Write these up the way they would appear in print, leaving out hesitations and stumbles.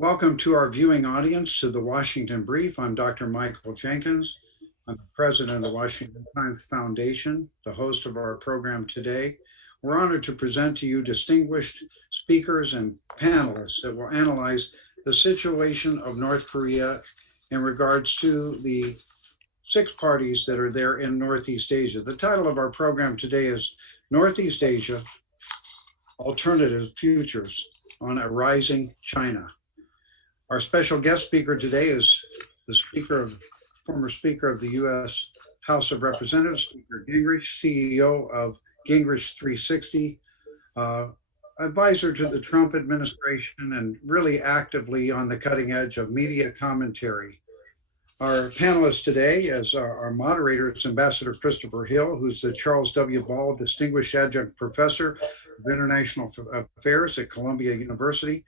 Welcome to our viewing audience to the Washington Brief. I'm Dr. Michael Jenkins. I'm the president of the Washington Times Foundation, the host of our program today. We're honored to present to you distinguished speakers and panelists that will analyze the situation of North Korea in regards to the 6 parties that are there in Northeast Asia. The title of our program today is Northeast Asia, Alternative Futures on a Rising China. Our special guest speaker today is the former Speaker of the U.S. House of Representatives, Speaker Gingrich, CEO of Gingrich 360, advisor to the Trump administration, and really actively on the cutting edge of media commentary. Our panelist today is our moderator is Ambassador Christopher Hill, who's the Charles W. Ball Distinguished Adjunct Professor of International Affairs at Columbia University.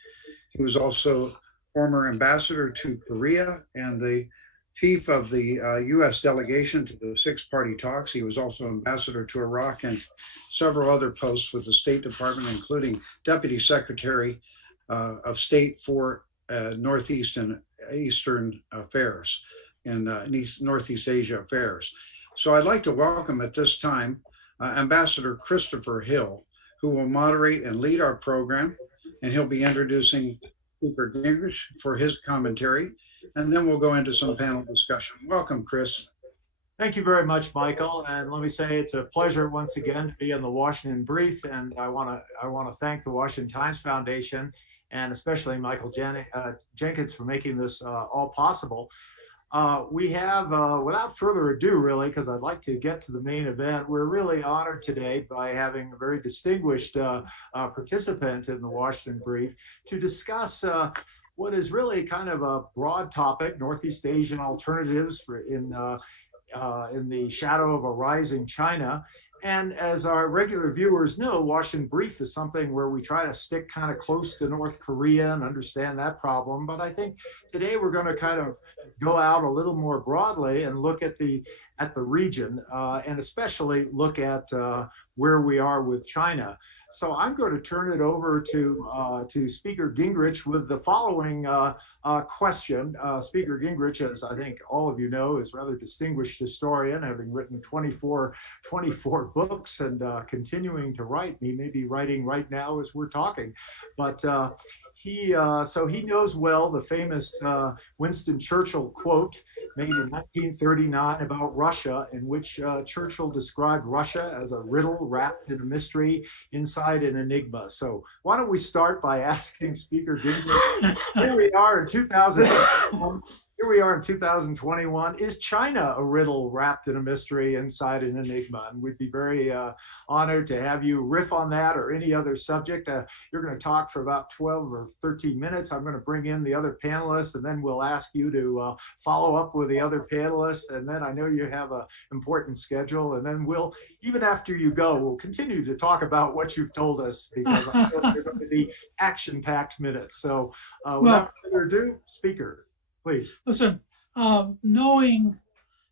He was also former ambassador to Korea and the chief of the U.S. delegation to the 6-party talks. He was also ambassador to Iraq and several other posts with the State Department, including Deputy Secretary of State for Northeast and Eastern Affairs and Northeast Asia Affairs. So I'd like to welcome at this time Ambassador Christopher Hill, who will moderate and lead our program, and he'll be introducing Speaker Gingrich for his commentary, and then we'll go into some panel discussion. Welcome, Chris. Thank you very much, Michael. And let me say it's a pleasure once again to be on the Washington Brief, and I want to thank the Washington Times Foundation and especially Michael Jenkins for making this all possible. We have, without further ado, really, because I'd like to get to the main event, we're really honored today by having a very distinguished participant in the Washington Brief to discuss what is really kind of a broad topic, Northeast Asian alternatives in the shadow of a rising China. And as our regular viewers know, Washington Brief is something where we try to stick kind of close to North Korea and understand that problem. But I think today we're going to kind of go out a little more broadly and look at the region and especially look at where we are with China. So I'm going to turn it over to Speaker Gingrich with the following question. Speaker Gingrich, as I think all of you know, is a rather distinguished historian, having written 24 books and continuing to write. He may be writing right now as we're talking, but so he knows well the famous Winston Churchill quote made in 1939 about Russia, in which Churchill described Russia as a riddle wrapped in a mystery inside an enigma. So why don't we start by asking Speaker Gingrich, here we are in 2021, is China a riddle wrapped in a mystery inside an enigma? And we'd be very honored to have you riff on that or any other subject. You're going to talk for about 12 or 13 minutes. I'm going to bring in the other panelists, and then we'll ask you to follow up with the other panelists. And then I know you have an important schedule. And then we'll, even after you go, we'll continue to talk about what you've told us, because I know they're going to be action-packed minutes. So without further ado, Speaker, please. Listen, knowing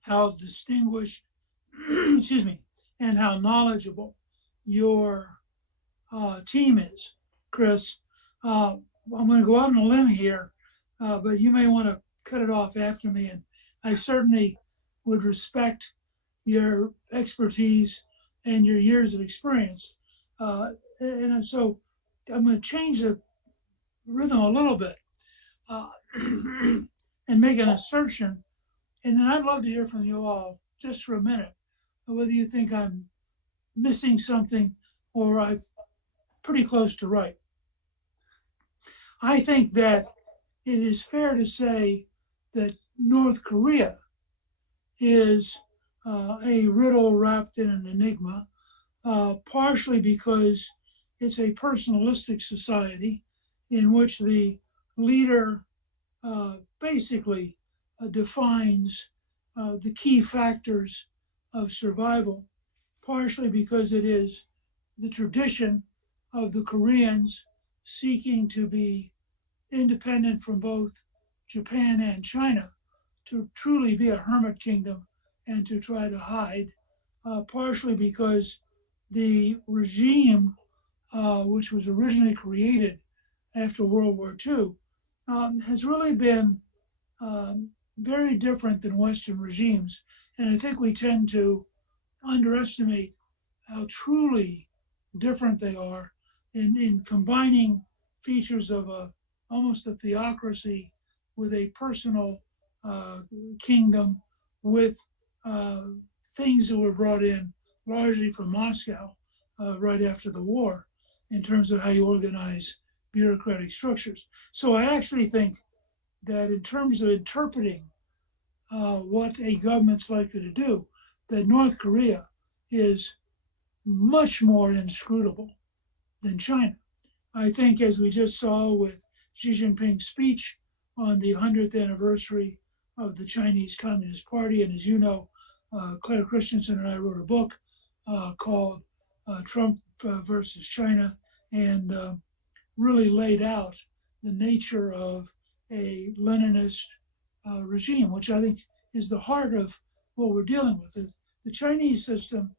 how distinguished, excuse me, and how knowledgeable your team is, Chris, I'm going to go out on a limb here, but you may want to cut it off after me. And I certainly would respect your expertise and your years of experience. And so I'm going to change the rhythm a little bit. And make an assertion, and then I'd love to hear from you all just for a minute, whether you think I'm missing something or I'm pretty close to right. I think that it is fair to say that North Korea is a riddle wrapped in an enigma, partially because it's a personalistic society in which the leader basically defines the key factors of survival, partially because it is the tradition of the Koreans seeking to be independent from both Japan and China, to truly be a hermit kingdom and to try to hide, partially because the regime, which was originally created after World War II, has really been very different than Western regimes. And I think we tend to underestimate how truly different they are in combining features of almost a theocracy with a personal uh, kingdom with uh, things that were brought in largely from Moscow right after the war in terms of how you organize bureaucratic structures. So I actually think that in terms of interpreting what a government's likely to do, that North Korea is much more inscrutable than China. I think, as we just saw with Xi Jinping's speech on the 100th anniversary of the Chinese Communist Party, and as you know, Claire Christensen and I wrote a book called Trump versus China, and really laid out the nature of a Leninist regime, which I think is the heart of what we're dealing with. The Chinese system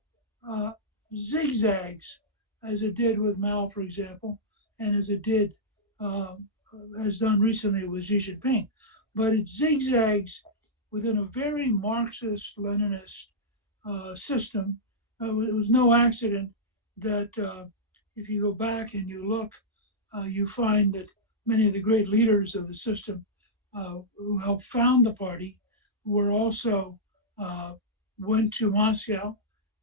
uh, zigzags, as it did with Mao, for example, and as it did, uh, has done recently with Xi Jinping. But it zigzags within a very Marxist Leninist system. It was no accident that if you go back and you look, you find that many of the great leaders of the system who helped found the party were also went to Moscow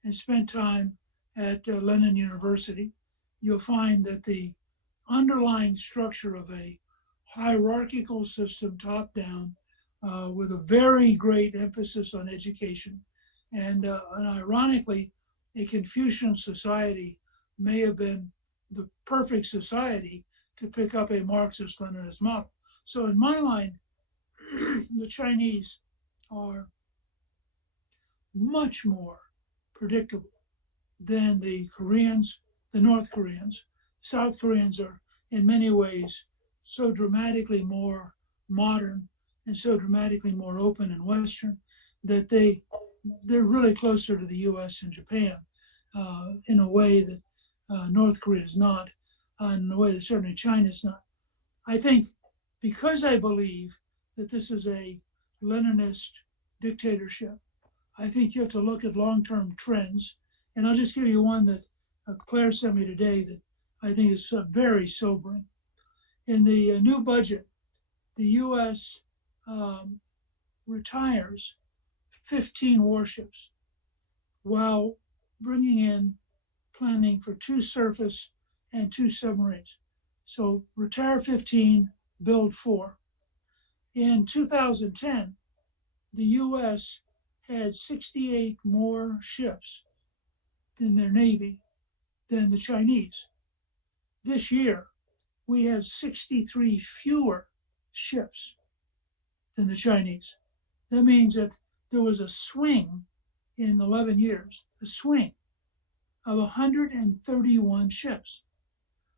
and spent time at Lenin University. You'll find that the underlying structure of a hierarchical system, top down, with a very great emphasis on education, and ironically, a Confucian society may have been the perfect society to pick up a Marxist Leninist model. So, in my mind, the Chinese are much more predictable than the Koreans, the North Koreans. South Koreans are, in many ways, so dramatically more modern and so dramatically more open and Western that they're really closer to the U.S. and Japan in a way that North Korea is not, in a way that certainly China is not. I think because I believe that this is a Leninist dictatorship, I think you have to look at long-term trends. And I'll just give you one that Claire sent me today that I think is very sobering. In the new budget, the U.S. Retires 15 warships while bringing in planning for 2 surface and 2 submarines. So retire 15, build 4. In 2010, the U.S. had 68 more ships in their Navy than the Chinese. This year, we have 63 fewer ships than the Chinese. That means that there was a swing in 11 years, a swing of 131 ships.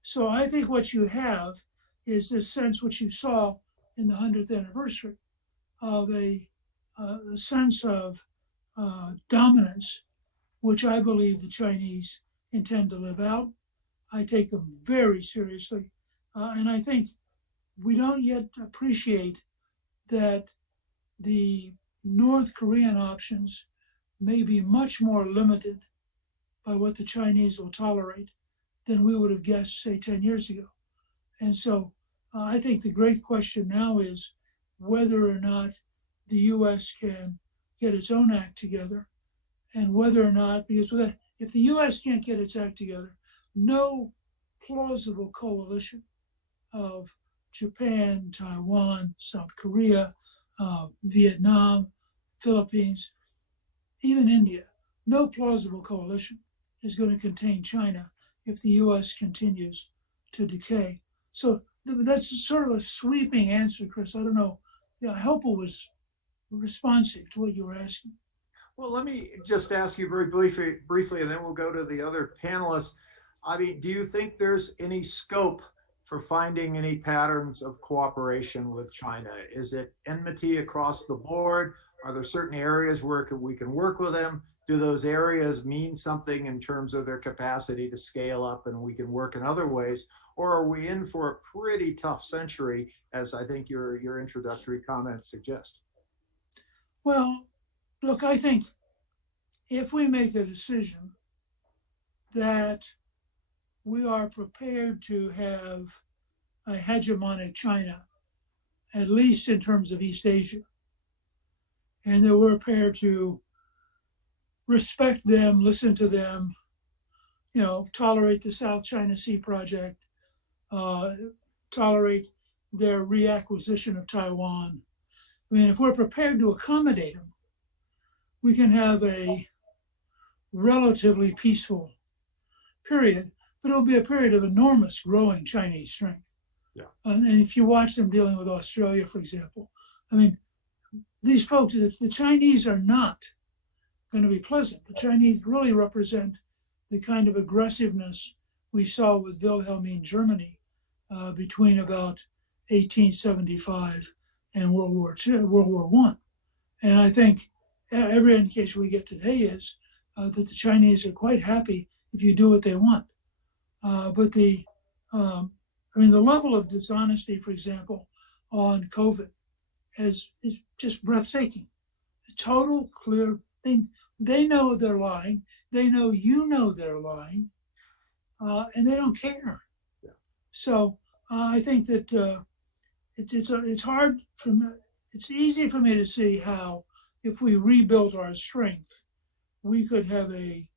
So I think what you have is this sense, which you saw in the 100th anniversary, of a sense of dominance, which I believe the Chinese intend to live out. I take them very seriously. And I think we don't yet appreciate that the North Korean options may be much more limited by what the Chinese will tolerate than we would have guessed, say, 10 years ago. And so I think the great question now is whether or not the U.S. can get its own act together, and whether or not, because if the U.S. can't get its act together, no plausible coalition of Japan, Taiwan, South Korea, Vietnam, Philippines, even India, no plausible coalition is going to contain China if the U.S. continues to decay. So that's sort of a sweeping answer, Chris. I don't know. Yeah, I hope it was responsive to what you were asking. Well, let me just ask you very briefly, and then we'll go to the other panelists. I mean, do you think there's any scope for finding any patterns of cooperation with China? Is it enmity across the board? Are there certain areas where we can work with them? do those areas mean something in terms of their capacity to scale up and we can work in other ways? Or are we in for a pretty tough century, as I think your introductory comments suggest? Well, look, I think if we make a decision that we are prepared to have a hegemonic China, at least in terms of East Asia, and that we're prepared to respect them, listen to them, tolerate the South China Sea project, tolerate their reacquisition of Taiwan. I mean, if we're prepared to accommodate them, we can have a relatively peaceful period, but it'll be a period of enormous growing Chinese strength. Yeah. And if you watch them dealing with Australia, for example, I mean, these folks, the Chinese are not going to be pleasant. The Chinese really represent the kind of aggressiveness we saw with Wilhelmine Germany between about 1875 and World War I. And I think every indication we get today is that the Chinese are quite happy if you do what they want. But the level of dishonesty, for example, on COVID is just breathtaking. Total, clear. They know they're lying. They know they're lying, and they don't care. Yeah. So I think that it's hard for me. It's easy for me to see how, if we rebuilt our strength, we could have a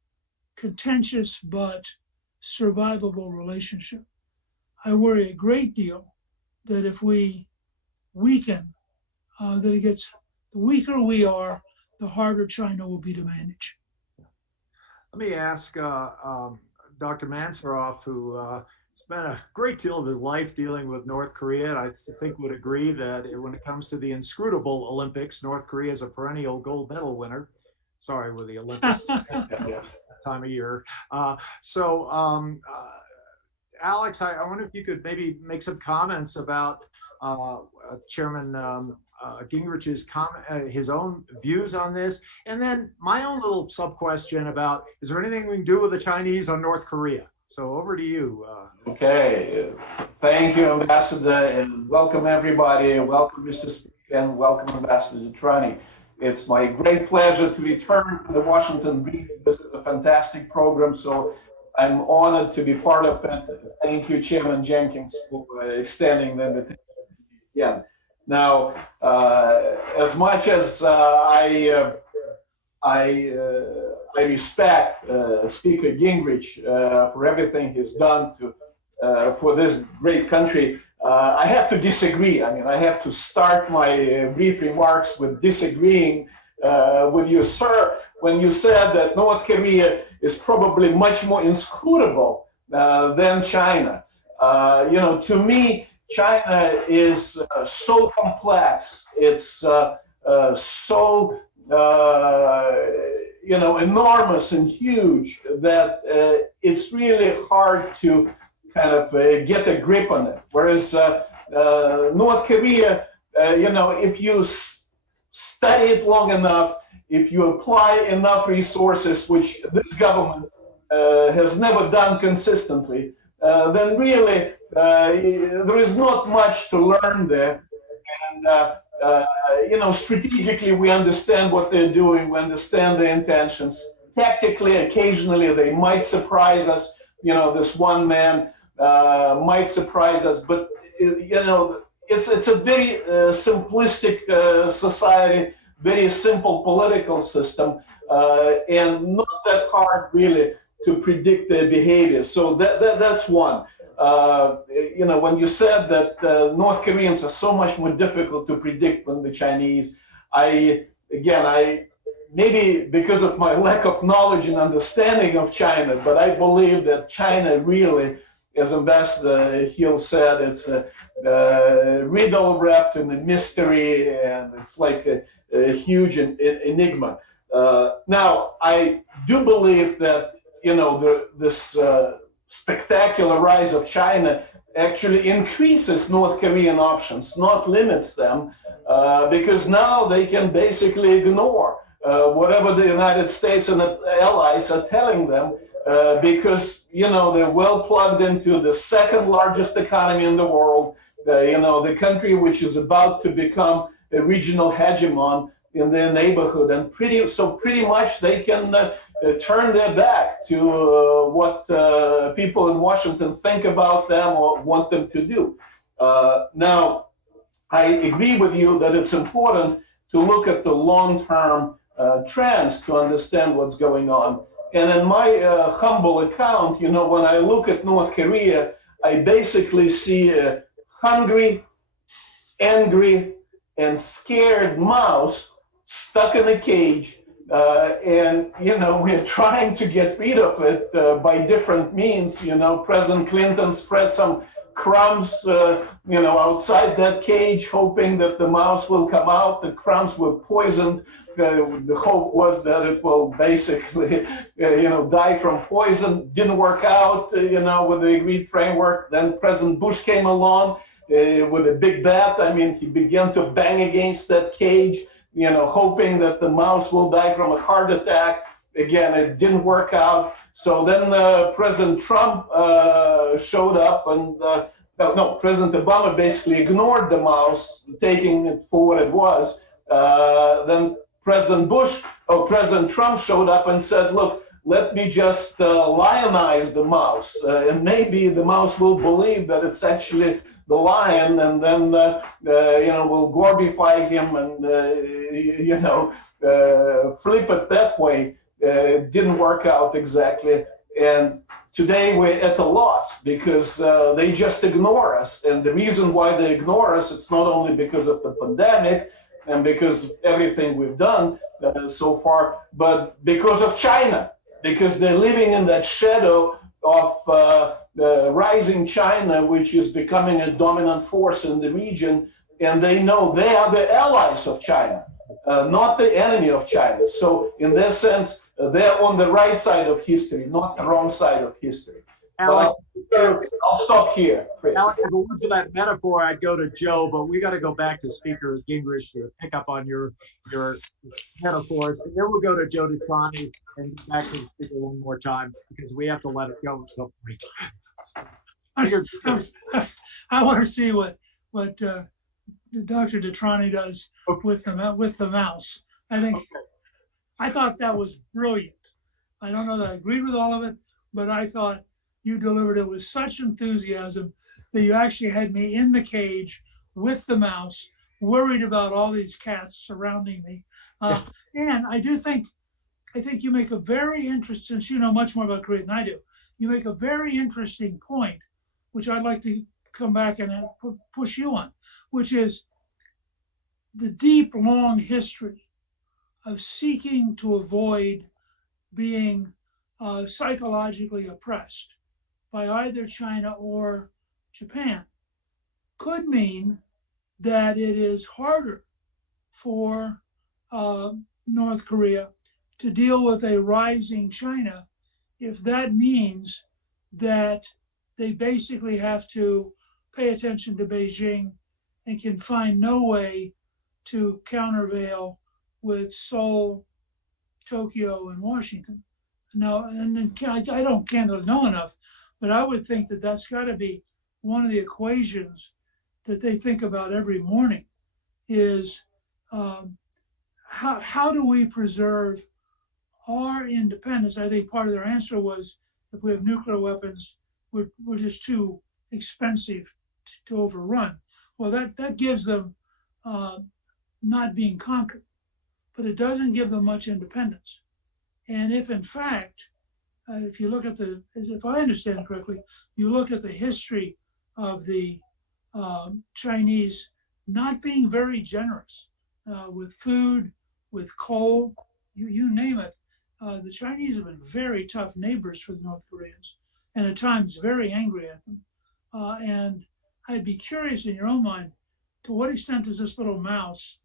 contentious but survivable relationship. I worry a great deal that if we weaken, that it gets, the weaker we are, the harder China will be to manage. Let me ask Dr. Mansourov, who spent a great deal of his life dealing with North Korea, and I think would agree that when it comes to the inscrutable Olympics, North Korea is a perennial gold medal winner. Sorry, with the Olympics time of year. Alex, I wonder if you could maybe make some comments about Chairman Gingrich's his own views on this, and then my own little sub question about, is there anything we can do with the Chinese on North Korea? So over to you. Okay, thank you, Ambassador, and welcome everybody. Welcome, Mr. Speaker, and welcome, Ambassador DeTrani. It's my great pleasure to return to the Washington brief. This is a fantastic program, so I'm honored to be part of it. Thank you, Chairman Jenkins, for extending the invitation again. Now, as much as I respect Speaker Gingrich for everything he's done for this great country, I have to disagree. I mean, I have to start my brief remarks with disagreeing with you, sir, when you said that North Korea is probably much more inscrutable than China. To me, China is so complex. It's so enormous and huge that it's really hard to kind of get a grip on it. Whereas North Korea, if you study it long enough, if you apply enough resources, which this government has never done consistently, then really there is not much to learn there. And strategically, we understand what they're doing, we understand their intentions. Tactically, occasionally, they might surprise us. This one man might surprise us, but it's a very simplistic society, very simple political system, and not that hard really to predict their behavior. So that's one. When you said that North Koreans are so much more difficult to predict than the Chinese, I maybe because of my lack of knowledge and understanding of China, but I believe that China really, as Ambassador Hill said, it's a riddle wrapped in a mystery, and it's like a huge enigma. Now, I do believe that this spectacular rise of China actually increases North Korean options, not limits them, because now they can basically ignore whatever the United States and its allies are telling them, because, you know, they're well plugged into the second largest economy in the world, you know, the country which is about to become a regional hegemon in their neighborhood, and pretty much they can turn their back to what people in Washington think about them or want them to do. Now, I agree with you that it's important to look at the long-term trends to understand what's going on. And in my humble account, you know, when I look at North Korea, I basically see a hungry, angry, and scared mouse stuck in a cage. And, you know, we're trying to get rid of it by different means. You know, President Clinton spread some crumbs, you know, outside that cage, hoping that the mouse will come out. The crumbs were poisoned. The hope was that it will basically, you know, die from poison. Didn't work out, you know, with the agreed framework. Then President Bush came along with a big bat. I mean, he began to bang against that cage, you know, hoping that the mouse will die from a heart attack. Again, it didn't work out. So then President Trump showed up, and no, President Obama basically ignored the mouse, taking it for what it was. Then President Trump showed up and said, look, let me just lionize the mouse, and maybe the mouse will believe that it's actually the lion, and then you know, we'll glorify him and you know, flip it that way. It didn't work out exactly, and today we're at a loss because they just ignore us. And the reason why they ignore us, it's not only because of the pandemic and because of everything we've done so far, but because of China, because they're living in that shadow of the rising China, which is becoming a dominant force in the region, and they know they are the allies of China, not the enemy of China. So in that sense, they're on the right side of history, not the wrong side of history. Alex, I'll stop here, Chris. Alex, if it weren't for that metaphor, I'd go to Joe, but we got to go back to Speaker Gingrich to pick up on your metaphors, and then we'll go to Joe DeTrani and get back to the speaker one more time because we have to let it go at some point. I want to see what Dr. DeTrani does with the mouse. I thought that was brilliant. I don't know that I agreed with all of it, but I thought you delivered it with such enthusiasm that you actually had me in the cage with the mouse, worried about all these cats surrounding me. And I think you make a very interesting, since you know much more about Korea than I do, you make a very interesting point, which I'd like to come back and push you on, which is the deep, long history of seeking to avoid being psychologically oppressed by either China or Japan could mean that it is harder for North Korea to deal with a rising China if that means that they basically have to pay attention to Beijing and can find no way to countervail with Seoul, Tokyo, and Washington. Now, and I don't know enough, but I would think that that's got to be one of the equations that they think about every morning is how do we preserve our independence? I think part of their answer was if we have nuclear weapons, we're just too expensive to overrun. Well, that gives them not being conquered, but it doesn't give them much independence. And if in fact, if you look at if I understand it correctly, you look at the history of the Chinese not being very generous with food, with coal, you name it. The Chinese have been very tough neighbors for the North Koreans, and at times very angry at them. And I'd be curious in your own mind, to what extent is this little mouse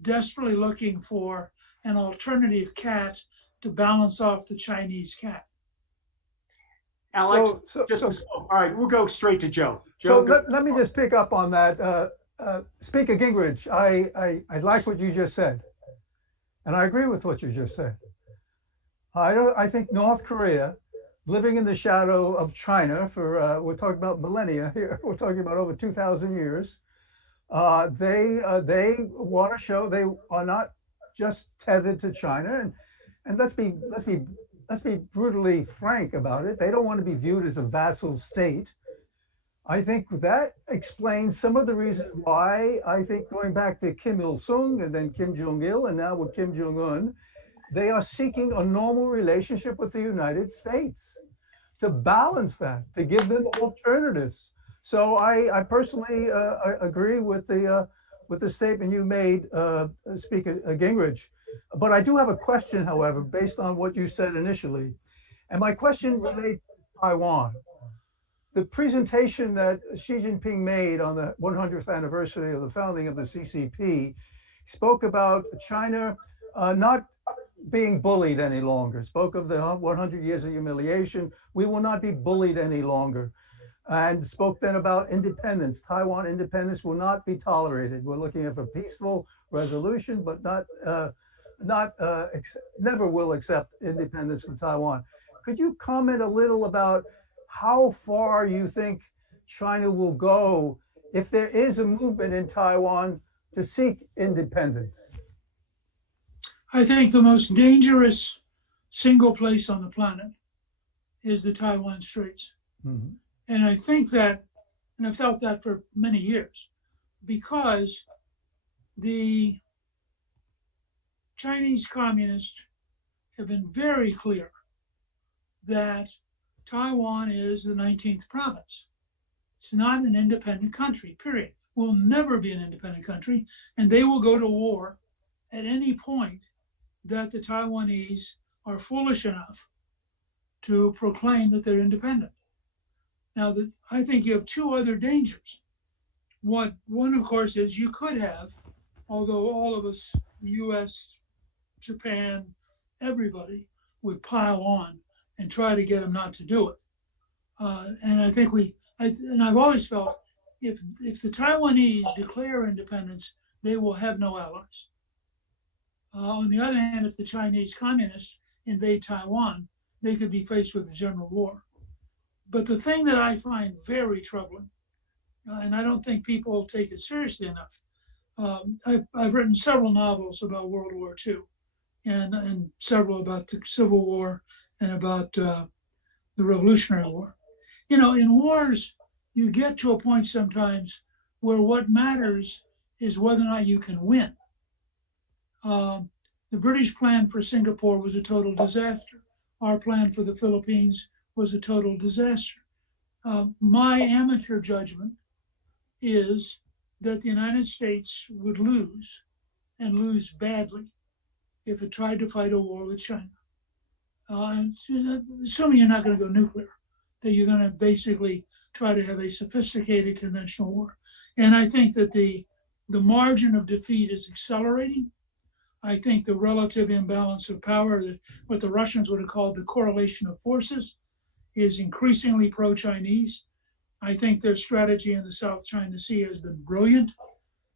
desperately looking for an alternative cat to balance off the Chinese cat? Alex, all right, we'll go straight to Joe. Let me just pick up on that. Speaker Gingrich, I like what you just said. And I agree with what you just said. I think North Korea, living in the shadow of China for, we're talking about millennia here, we're talking about over 2,000 years. They want to show they are not just tethered to China, and let's be brutally frank about it. They don't want to be viewed as a vassal state. I think that explains some of the reasons why I think going back to Kim Il Sung and then Kim Jong Il and now with Kim Jong Un, they are seeking a normal relationship with the United States to balance that, to give them alternatives. So I personally agree with the statement you made, Speaker Gingrich. But I do have a question, however, based on what you said initially. And my question relates to Taiwan. The presentation that Xi Jinping made on the 100th anniversary of the founding of the CCP spoke about China not being bullied any longer, spoke of the 100 years of humiliation. We will not be bullied any longer. And spoke then about independence. Taiwan independence will not be tolerated. We're looking at a peaceful resolution, but never will accept independence from Taiwan. Could you comment a little about how far you think China will go if there is a movement in Taiwan to seek independence? I think the most dangerous single place on the planet is the Taiwan Straits. Mm-hmm. And I think that, and I've felt that for many years, because the Chinese communists have been very clear that Taiwan is the 19th province. It's not an independent country, period. Will never be an independent country, and they will go to war at any point that the Taiwanese are foolish enough to proclaim that they're independent. Now, I think you have two other dangers. One, of course, is you could have, although all of us, the US, Japan, everybody would pile on and try to get them not to do it. And I think I've always felt if the Taiwanese declare independence, they will have no allies. On the other hand, if the Chinese communists invade Taiwan, they could be faced with a general war. But the thing that I find very troubling, and I don't think people take it seriously enough, I've written several novels about World War II and several about the Civil War and about the Revolutionary War. You know, in wars, you get to a point sometimes where what matters is whether or not you can win. The British plan for Singapore was a total disaster. Our plan for the Philippines was a total disaster. My amateur judgment is that the United States would lose and lose badly if it tried to fight a war with China. Assuming you're not going to go nuclear, that you're going to basically try to have a sophisticated conventional war. And I think that the margin of defeat is accelerating. I think the relative imbalance of power, what the Russians would have called the correlation of forces, is increasingly pro-Chinese. I think their strategy in the South China Sea has been brilliant.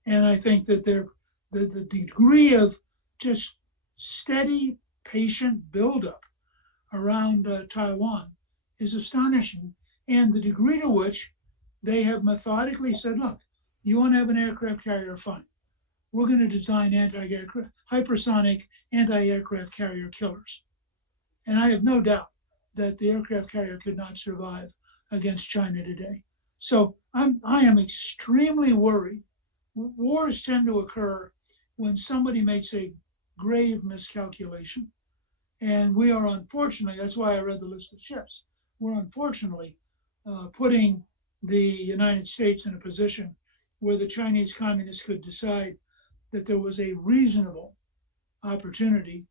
And I think that the degree of just steady, patient buildup around Taiwan is astonishing. And the degree to which they have methodically said, look, you want to have an aircraft carrier, fine. We're going to design hypersonic anti-aircraft carrier killers. And I have no doubt that the aircraft carrier could not survive against China today. So I am extremely worried. Wars tend to occur when somebody makes a grave miscalculation. And we are unfortunately, that's why I read the list of ships, we're unfortunately putting the United States in a position where the Chinese communists could decide that there was a reasonable opportunity,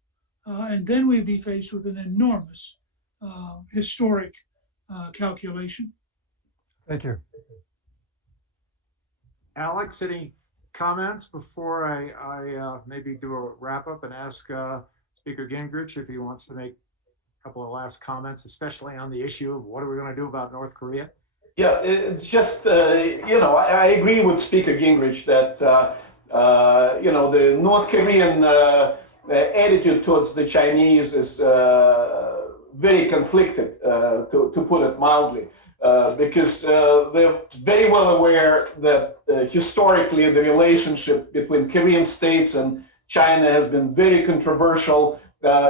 and then we'd be faced with an enormous historic calculation. Thank you. Alex, any comments before I maybe do a wrap up and ask Speaker Gingrich if he wants to make a couple of last comments, especially on the issue of what are we going to do about North Korea? Yeah, it's just, I agree with Speaker Gingrich that, the North Korean attitude towards the Chinese is very conflicted, to put it mildly, because they're very well aware that historically the relationship between Korean states and China has been very controversial.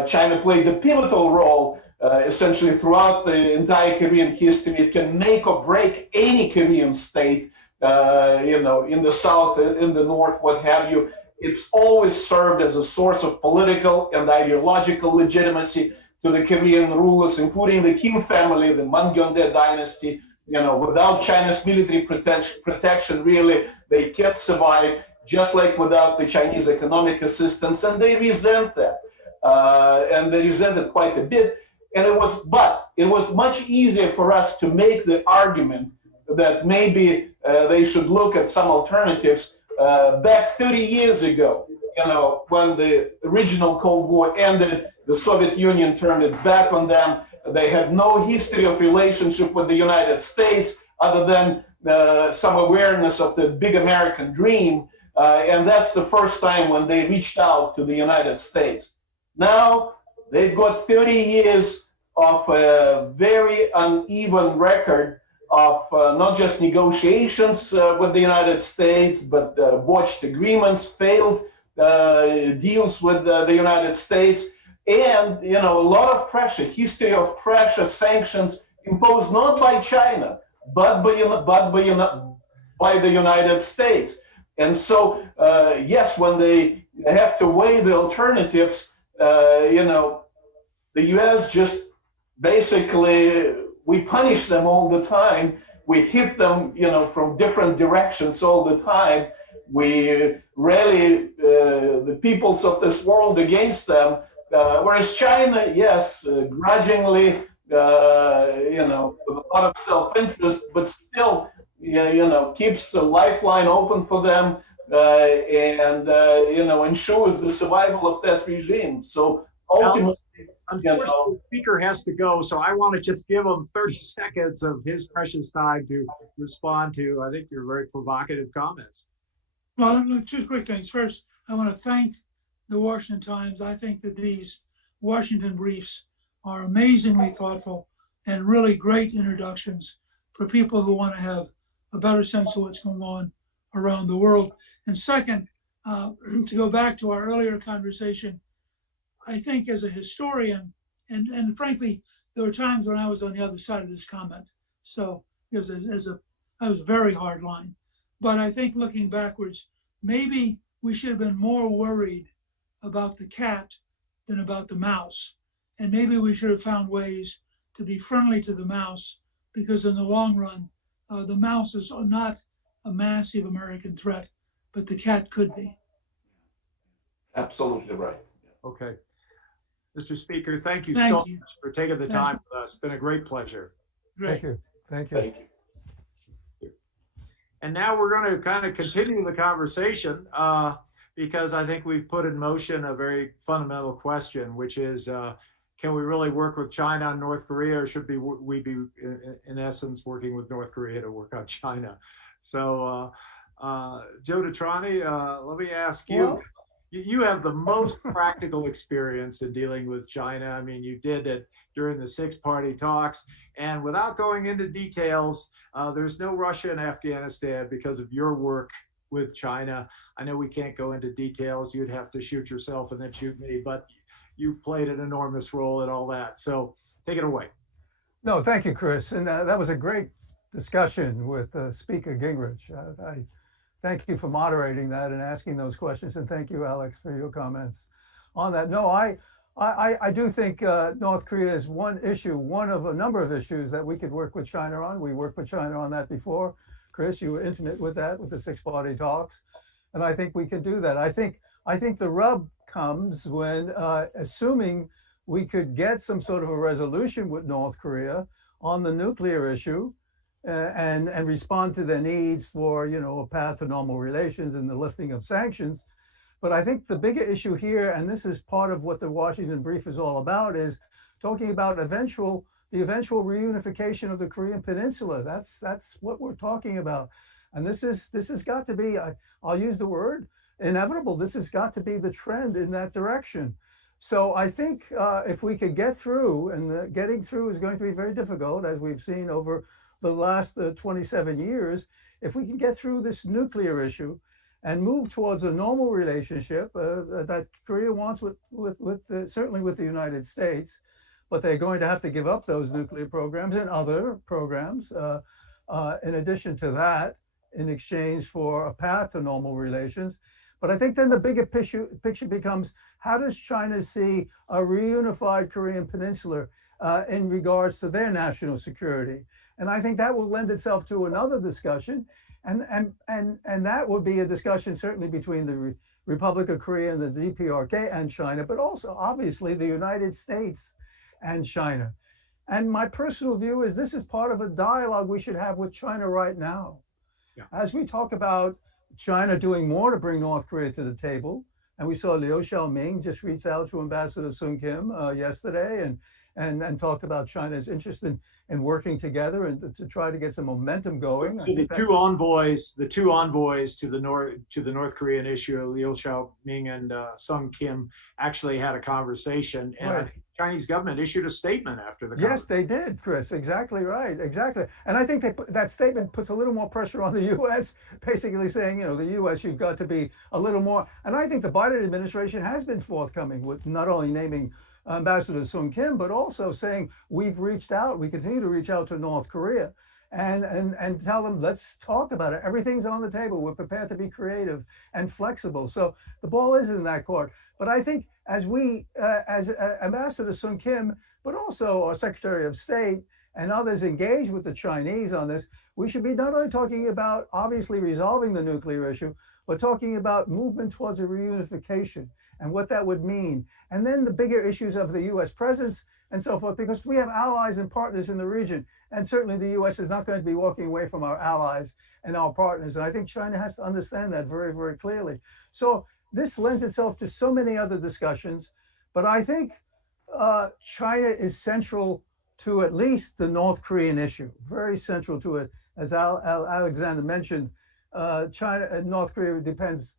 China played a pivotal role essentially throughout the entire Korean history. It can make or break any Korean state, in the south, in the north, what have you. It's always served as a source of political and ideological legitimacy to the Korean rulers, including the Kim family, the Mangyongdae dynasty. Without China's military protection, really, they can't survive, just like without the Chinese economic assistance, and they resent that. And they resent it quite a bit. But it was much easier for us to make the argument that maybe they should look at some alternatives back 30 years ago, when the original Cold War ended. The Soviet Union turned its back on them. They had no history of relationship with the United States other than some awareness of the big American dream. And that's the first time when they reached out to the United States. Now they've got 30 years of a very uneven record of not just negotiations with the United States, but botched agreements, failed deals with the United States, and a lot of pressure, history of pressure, sanctions imposed not by China, but by the United States. And so, yes, when they have to weigh the alternatives, the U.S. just basically, we punish them all the time. We hit them, from different directions all the time. We rally the peoples of this world against them. Whereas China, yes, grudgingly, with a lot of self-interest, but still, keeps a lifeline open for them, and ensures the survival of that regime. So ultimately, unfortunately, the speaker has to go, so I want to just give him 30 seconds of his precious time to respond to, I think, your very provocative comments. Well, two quick things. First, I want to thank the Washington Times. I think that these Washington briefs are amazingly thoughtful and really great introductions for people who want to have a better sense of what's going on around the world. And second, to go back to our earlier conversation, I think as a historian, and frankly, there were times when I was on the other side of this comment. So I was very hard line. But I think looking backwards, maybe we should have been more worried about the cat than about the mouse. And maybe we should have found ways to be friendly to the mouse, because in the long run, the mouse is not a massive American threat, but the cat could be. Absolutely right. Okay. Mr. Speaker, thank you so much for taking the time with us. It's been a great pleasure. Great. Thank you. Thank you. Thank you. And now we're going to kind of continue the conversation because I think we've put in motion a very fundamental question, which is, can we really work with China and North Korea, or should we be, in essence, working with North Korea to work on China? So, Joe DeTrani, let me ask you. Well, you have the most practical experience in dealing with China. I mean, you did it during the six-party talks. And without going into details, there's no Russia in Afghanistan because of your work with China. I know we can't go into details. You'd have to shoot yourself and then shoot me, but you played an enormous role in all that. So take it away. No, thank you, Chris. And that was a great discussion with Speaker Gingrich. I thank you for moderating that and asking those questions. And thank you, Alex, for your comments on that. No, I do think North Korea is one issue, one of a number of issues that we could work with China on. We worked with China on that before. Chris, you were intimate with that, with the six-party talks. And I think we can do that. I think the rub comes when, assuming we could get some sort of a resolution with North Korea on the nuclear issue, and respond to their needs for, a path to normal relations and the lifting of sanctions. But I think the bigger issue here, and this is part of what the Washington brief is all about, is talking about the eventual reunification of the Korean Peninsula. That's what we're talking about. And this has got to be, I'll use the word, inevitable. This has got to be the trend in that direction. So I think if we could get through, and getting through is going to be very difficult, as we've seen over the last 27 years, if we can get through this nuclear issue and move towards a normal relationship that Korea wants certainly with the United States, but they're going to have to give up those nuclear programs and other programs in addition to that, in exchange for a path to normal relations. But I think then the bigger picture becomes, how does China see a reunified Korean Peninsula in regards to their national security? And I think that will lend itself to another discussion. And that would be a discussion certainly between the Republic of Korea and the DPRK and China, but also obviously the United States and China. And my personal view is this is part of a dialogue we should have with China right now. Yeah. As we talk about China doing more to bring North Korea to the table, and we saw Liu Xiaoming just reach out to Ambassador Sun Kim yesterday and talked about China's interest in working together and to try to get some momentum going. The two envoys to the North Korean issue, Liu Xiaoming and Sun Kim, actually had a conversation, and Right. I think the Chinese government issued a statement after the Yes, conversation. they did, Chris. Exactly right. Exactly. And I think that statement puts a little more pressure on the U.S., basically saying, the U.S., you've got to be a little more. And I think the Biden administration has been forthcoming with not only naming Ambassador Sun Kim, but also saying we've reached out, we continue to reach out to North Korea and tell them, let's talk about it. Everything's on the table. We're prepared to be creative and flexible. So the ball is in that court. But I think as Ambassador Sun Kim, but also our Secretary of State and others engage with the Chinese on this, we should be not only talking about obviously resolving the nuclear issue, but talking about movement towards a reunification and what that would mean. And then the bigger issues of the U.S. presence and so forth, because we have allies and partners in the region. And certainly the U.S. is not going to be walking away from our allies and our partners. And I think China has to understand that very, very clearly. So this lends itself to so many other discussions. But I think China is central to at least the North Korean issue, very central to it. As Alexander mentioned, China and North Korea depends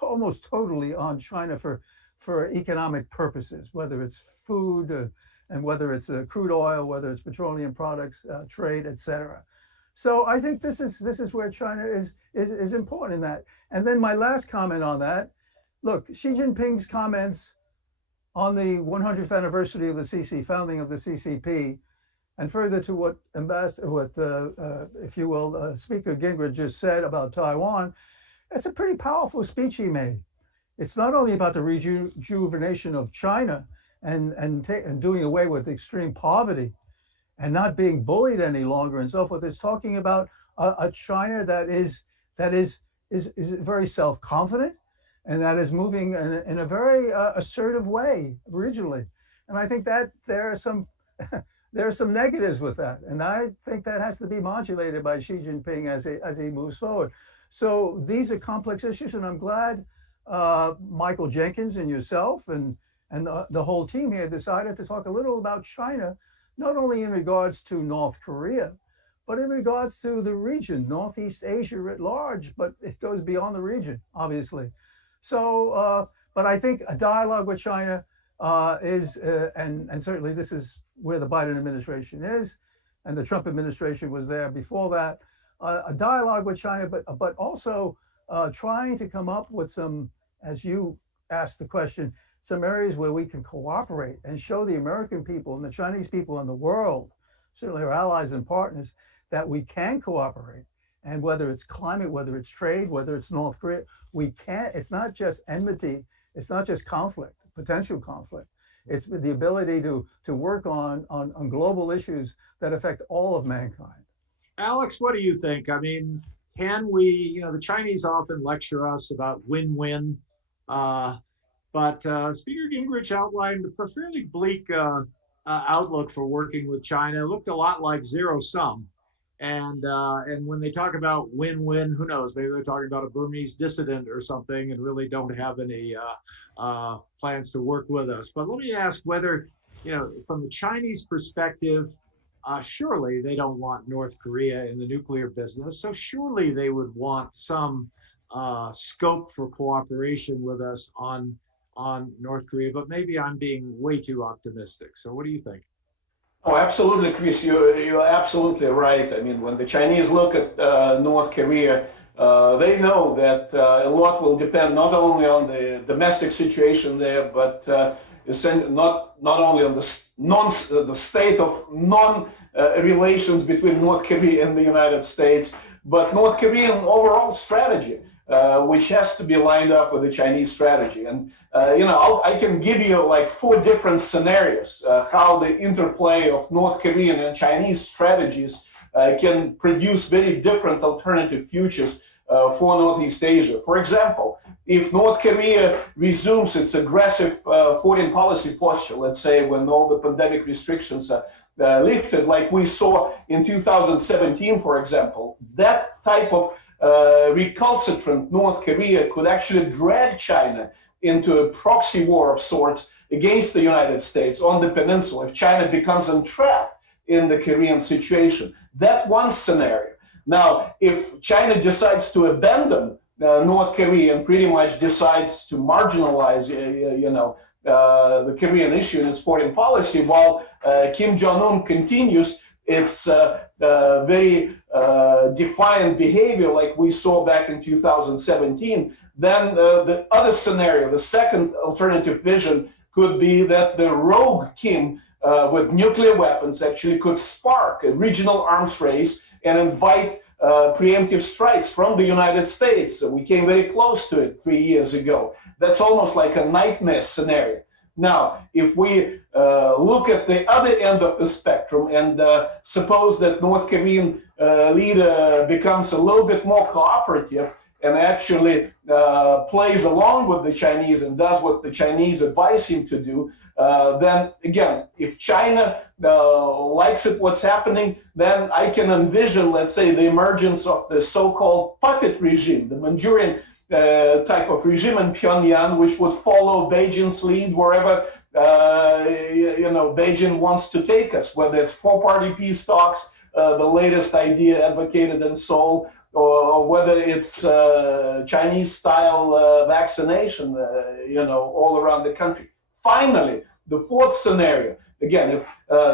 almost totally on China for economic purposes, whether it's food and whether it's crude oil, whether it's petroleum products, trade, etc. So I think this is where China is important in that. And then my last comment on that, look, Xi Jinping's comments on the 100th anniversary of the founding of the CCP, and further to what if you will, Speaker Gingrich just said about Taiwan, it's a pretty powerful speech he made. It's not only about the rejuvenation of China and doing away with extreme poverty and not being bullied any longer and so forth. It's talking about a China that is very self-confident and that is moving in a very assertive way regionally. And I think that there are some negatives with that, and I think that has to be modulated by Xi Jinping as he moves forward. So these are complex issues, and I'm glad Michael Jenkins and yourself and the whole team here decided to talk a little about China, not only in regards to North Korea, but in regards to the region, Northeast Asia writ large, but it goes beyond the region, obviously. So, but I think a dialogue with China is, and certainly this is where the Biden administration is, and the Trump administration was there before that, a dialogue with China, but also trying to come up with some, as you asked the question, some areas where we can cooperate and show the American people and the Chinese people in the world, certainly our allies and partners, that we can cooperate. And whether it's climate, whether it's trade, whether it's North Korea, we can't, it's not just enmity, it's not just conflict, potential conflict. It's the ability to work on global issues that affect all of mankind. Alex, what do you think? I mean, can we, the Chinese often lecture us about win-win, but Speaker Gingrich outlined a fairly bleak outlook for working with China. It looked a lot like zero-sum. And when they talk about win-win, who knows? Maybe they're talking about a Burmese dissident or something and really don't have any plans to work with us. But let me ask whether, from the Chinese perspective, surely they don't want North Korea in the nuclear business. So surely they would want some scope for cooperation with us on North Korea, but maybe I'm being way too optimistic. So what do you think? Oh, absolutely, Chris. You're absolutely right. I mean, when the Chinese look at North Korea, they know that a lot will depend not only on the domestic situation there, but not only on the state of relations between North Korea and the United States, but North Korean overall strategy, which has to be lined up with the Chinese strategy. And I can give you like 4 different scenarios how the interplay of North Korean and Chinese strategies can produce very different alternative futures for Northeast Asia. For example, if North Korea resumes its aggressive foreign policy posture, let's say when all the pandemic restrictions are lifted, like we saw in 2017, for example, that type of recalcitrant North Korea could actually drag China into a proxy war of sorts against the United States on the peninsula if China becomes entrapped in the Korean situation. That's one scenario. Now, if China decides to abandon North Korea and pretty much decides to marginalize, the Korean issue in its foreign policy, while Kim Jong-un continues its very defiant behavior like we saw back in 2017, then the other scenario, the second alternative vision, could be that the rogue Kim with nuclear weapons actually could spark a regional arms race and invite preemptive strikes from the United States. So we came very close to it 3 years ago. That's almost like a nightmare scenario. Now, if we look at the other end of the spectrum and suppose that North Korean leader becomes a little bit more cooperative and actually plays along with the Chinese and does what the Chinese advise him to do, then again, if China likes it, what's happening, then I can envision, let's say, the emergence of the so-called puppet regime, the Manchurian type of regime in Pyongyang, which would follow Beijing's lead wherever Beijing wants to take us, whether it's 4-party peace talks, the latest idea advocated in Seoul, or whether it's Chinese-style vaccination, all around the country. Finally, the fourth scenario, again, if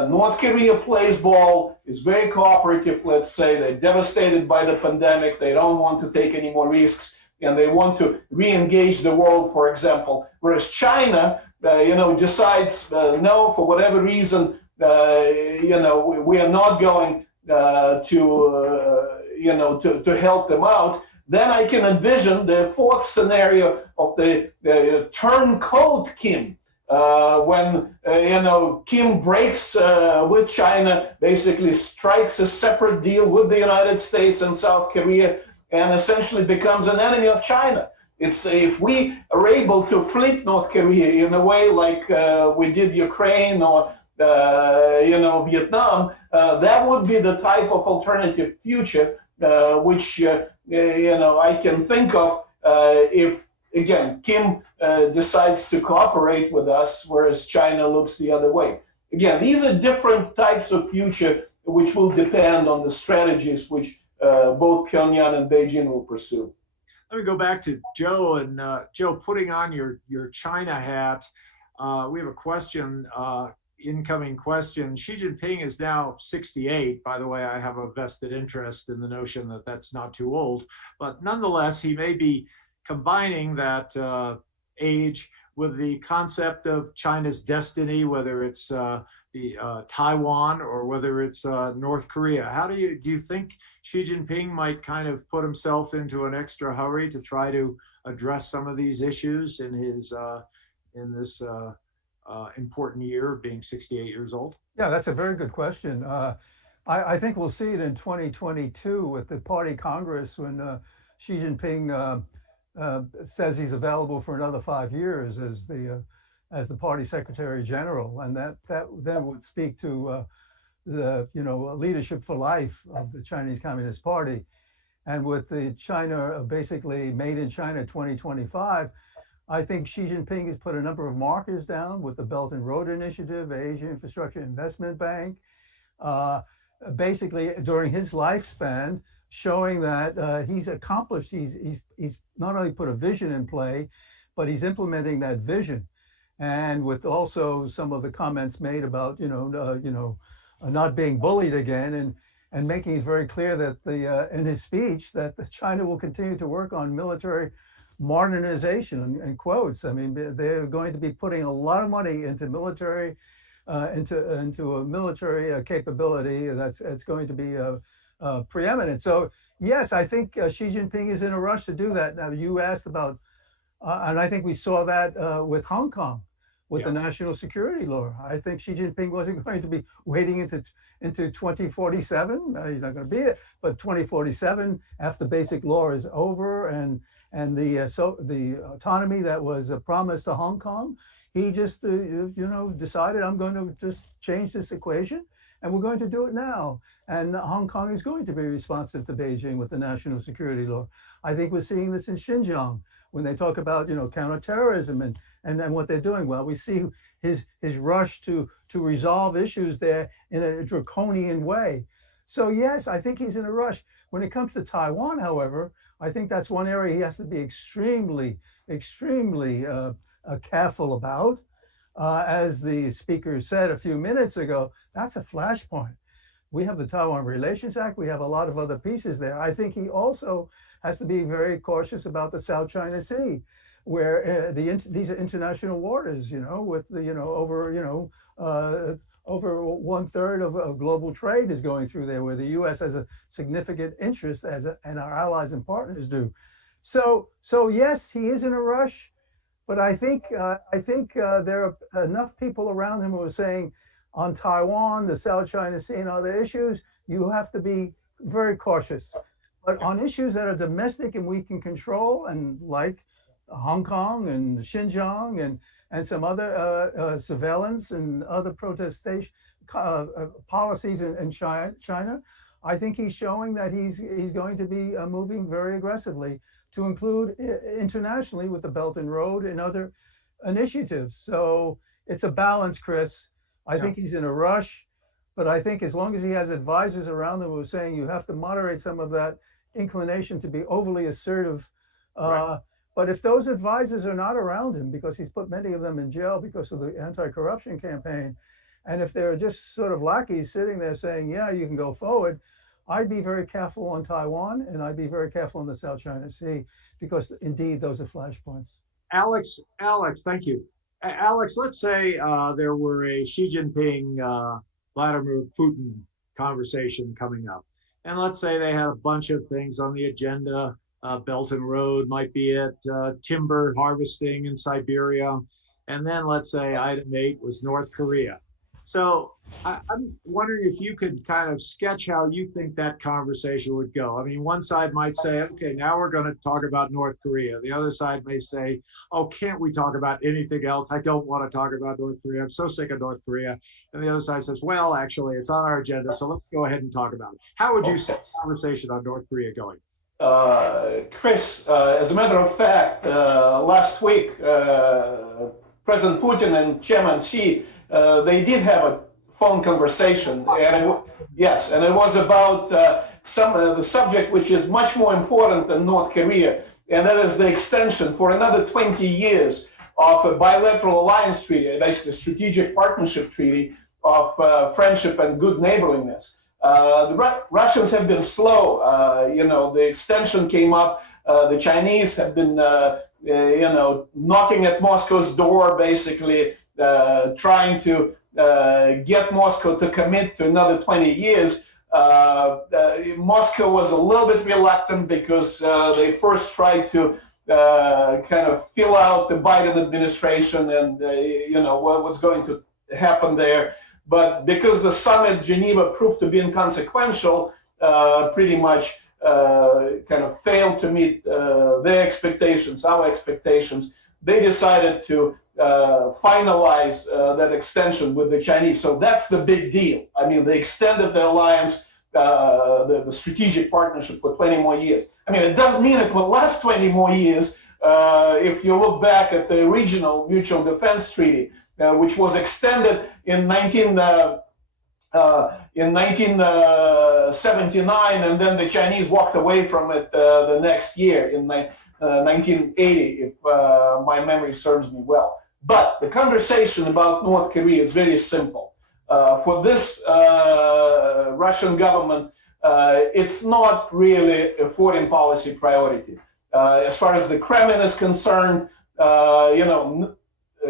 North Korea plays ball, is very cooperative, let's say, they're devastated by the pandemic, they don't want to take any more risks, and they want to re-engage the world, for example, whereas China, decides, no, for whatever reason, we are not going to help them out, then I can envision the fourth scenario of the turncoat Kim, when Kim breaks with China, basically strikes a separate deal with the United States and South Korea, and essentially becomes an enemy of China. It's if we are able to flip North Korea in a way like we did Ukraine or Vietnam, that would be the type of alternative future which I can think of if, again, Kim decides to cooperate with us, whereas China looks the other way. Again, these are different types of future which will depend on the strategies which both Pyongyang and Beijing will pursue. Let me go back to Joe, and Joe, putting on your China hat, we have a question, incoming question. Xi Jinping is now 68. By the way, I have a vested interest in the notion that that's not too old, but nonetheless, he may be combining that age with the concept of China's destiny, whether it's Taiwan or whether it's North Korea. How do you think Xi Jinping might kind of put himself into an extra hurry to try to address some of these issues in his in this important year of being 68 years old? Yeah, that's a very good question. I think we'll see it in 2022 with the party Congress when Xi Jinping says he's available for another 5 years as the party Secretary General, and that then would speak to the leadership for life of the Chinese Communist Party, and with the China basically made in China 2025. I think Xi Jinping has put a number of markers down with the Belt and Road Initiative, Asia Infrastructure Investment Bank. Basically, during his lifespan, showing that he's accomplished. He's not only put a vision in play, but he's implementing that vision. And with also some of the comments made about not being bullied again, and making it very clear that in his speech that China will continue to work on military modernization, in quotes. I mean, they're going to be putting a lot of money into military, into a military capability that's going to be preeminent. So yes, I think Xi Jinping is in a rush to do that. Now you asked about, and I think we saw that with Hong Kong, with the national security law. I think Xi Jinping wasn't going to be waiting into 2047. He's not going to be it, but 2047, after basic law is over, and the autonomy that was promised to Hong Kong, he just decided, I'm going to just change this equation, and we're going to do it now. And Hong Kong is going to be responsive to Beijing with the national security law. I think we're seeing this in Xinjiang when they talk about counterterrorism and what they're doing. Well, we see his rush to resolve issues there in a draconian way. So yes, I think he's in a rush. When it comes to Taiwan, however, I think that's one area he has to be extremely careful about. As the speaker said a few minutes ago, that's a flashpoint. We have the Taiwan Relations Act. We have a lot of other pieces there. I think he also has to be very cautious about the South China Sea, where these are international waters, with the, over 1/3 of global trade is going through there, where the U.S. has a significant interest, and our allies and partners do. So yes, he is in a rush, but I think there are enough people around him who are saying, on Taiwan, the South China Sea, and other issues, you have to be very cautious. But on issues that are domestic and we can control, and like Hong Kong and Xinjiang and some other surveillance and other protestation policies in China, I think he's showing that he's going to be moving very aggressively to include internationally with the Belt and Road and other initiatives. So it's a balance, Chris. I think he's in a rush, but I think as long as he has advisors around him who are saying you have to moderate some of that inclination to be overly assertive. Right. But if those advisors are not around him, because he's put many of them in jail because of the anti-corruption campaign, and if they're just sort of lackeys sitting there saying, yeah, you can go forward, I'd be very careful on Taiwan, and I'd be very careful on the South China Sea, because indeed those are flashpoints. Alex, thank you. Alex, let's say there were a Xi Jinping, Vladimir Putin conversation coming up. And let's say they had a bunch of things on the agenda. Belt and Road might be it, timber harvesting in Siberia. And then let's say item 8 was North Korea. So I'm wondering if you could kind of sketch how you think that conversation would go. I mean, one side might say, okay, now we're going to talk about North Korea. The other side may say, oh, can't we talk about anything else? I don't want to talk about North Korea. I'm so sick of North Korea. And the other side says, well, actually, it's on our agenda, so let's go ahead and talk about it. How would you see the conversation on North Korea going? Chris, as a matter of fact, last week, President Putin and Chairman Xi, they did have a phone conversation, and it was about the subject which is much more important than North Korea, and that is the extension for another 20 years of a bilateral alliance treaty, basically a strategic partnership treaty of friendship and good neighborliness. The Russians have been slow. The extension came up. The Chinese have been, knocking at Moscow's door, basically trying to get Moscow to commit to another 20 years. Moscow was a little bit reluctant because they first tried to kind of fill out the Biden administration and, what's going to happen there. But because the summit Geneva proved to be inconsequential, pretty much kind of failed to meet their expectations, our expectations, they decided to finalize that extension with the Chinese. So that's the big deal. I mean, they extended the alliance, the strategic partnership for 20 more years. I mean, it doesn't mean it will last 20 more years. If you look back at the original Mutual Defense Treaty, which was extended in 19 in 1979, and then the Chinese walked away from it the next year in 1980, if my memory serves me well. But the conversation about North Korea is very simple. For this Russian government, it's not really a foreign policy priority. As far as the Kremlin is concerned,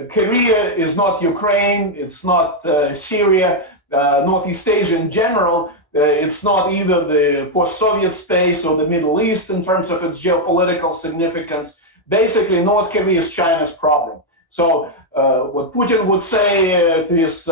Korea is not Ukraine, it's not Syria, Northeast Asia in general. It's not either the post-Soviet space or the Middle East in terms of its geopolitical significance. Basically, North Korea is China's problem. So what Putin would say to his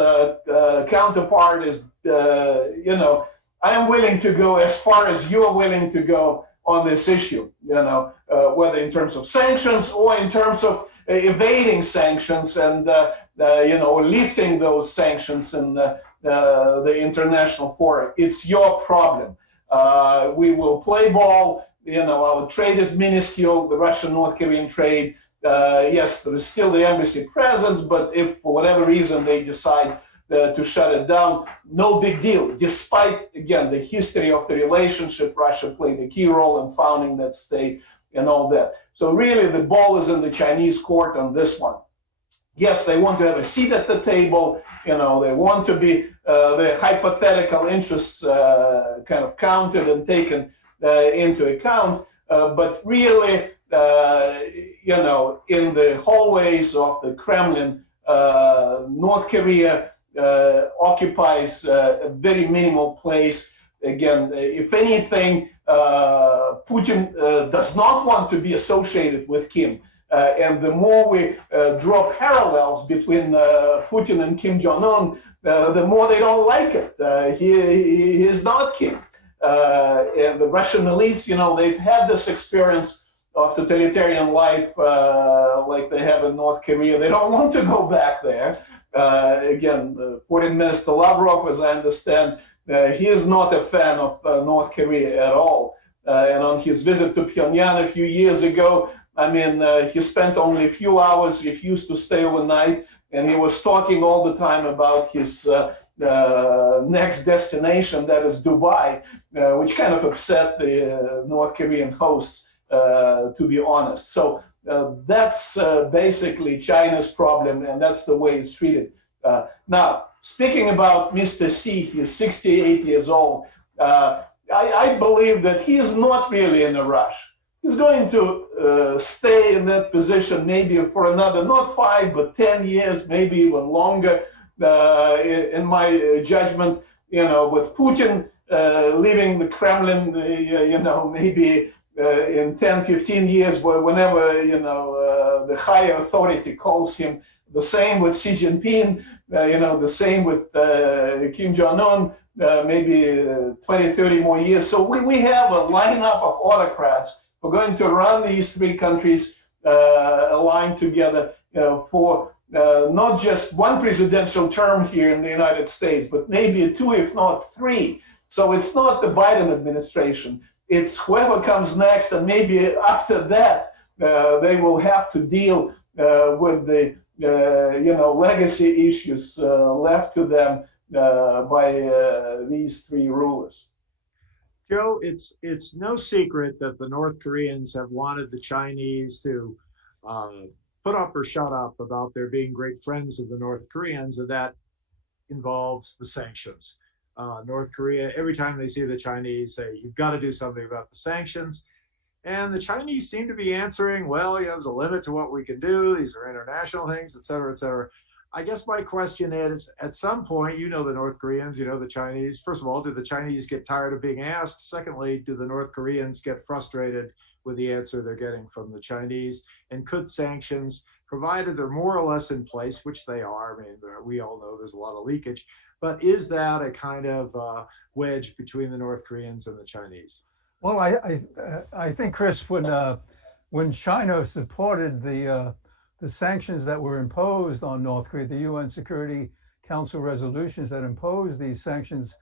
counterpart is, I am willing to go as far as you are willing to go on this issue, whether in terms of sanctions or in terms of evading sanctions and, or lifting those sanctions in the international forum. It's your problem. We will play ball. Our trade is minuscule, the Russian-North Korean trade. Yes, there is still the embassy presence, but if for whatever reason they decide to shut it down, no big deal. Despite, again, the history of the relationship, Russia played a key role in founding that state and all that. So really the ball is in the Chinese court on this one. Yes, they want to have a seat at the table. They want to be their hypothetical interests kind of counted and taken into account. But really, in the hallways of the Kremlin, North Korea occupies a very minimal place. Again, if anything, Putin does not want to be associated with Kim. And the more we draw parallels between Putin and Kim Jong-un, the more they don't like it. He is not Kim. And the Russian elites, they've had this experience of totalitarian life like they have in North Korea. They don't want to go back there. Again, Foreign Minister Lavrov, as I understand, he is not a fan of North Korea at all. And on his visit to Pyongyang a few years ago, he spent only a few hours, refused to stay overnight, and he was talking all the time about his next destination, that is Dubai, which kind of upset the North Korean hosts, to be honest. So that's basically China's problem, and that's the way it's treated. Now, speaking about Mr. Xi, he's 68 years old. I believe that he is not really in a rush. He's going to stay in that position maybe for another, not 5, but 10 years, maybe even longer, in my judgment, with Putin leaving the Kremlin, maybe in 10, 15 years, whenever, the higher authority calls him. The same with Xi Jinping, the same with Kim Jong-un, maybe 20, 30 more years. So we have a lineup of autocrats. We're going to run these three countries aligned together for not just one presidential term here in the United States, but maybe 2, if not 3. So it's not the Biden administration. It's whoever comes next, and maybe after that, they will have to deal with the legacy issues left to them by these 3 rulers. Joe, it's no secret that the North Koreans have wanted the Chinese to put up or shut up about their being great friends of the North Koreans, and that involves the sanctions. North Korea, every time they see the Chinese, say, you've got to do something about the sanctions. And the Chinese seem to be answering, well, there's a limit to what we can do. These are international things, et cetera, et cetera. I guess my question is, at some point, the North Koreans, the Chinese. First of all, do the Chinese get tired of being asked? Secondly, do the North Koreans get frustrated with the answer they're getting from the Chinese? And could sanctions, provided they're more or less in place, which they are, we all know there's a lot of leakage, but is that a kind of wedge between the North Koreans and the Chinese? Well, I think, Chris, when China supported the sanctions that were imposed on North Korea, the UN Security Council resolutions that imposed these sanctions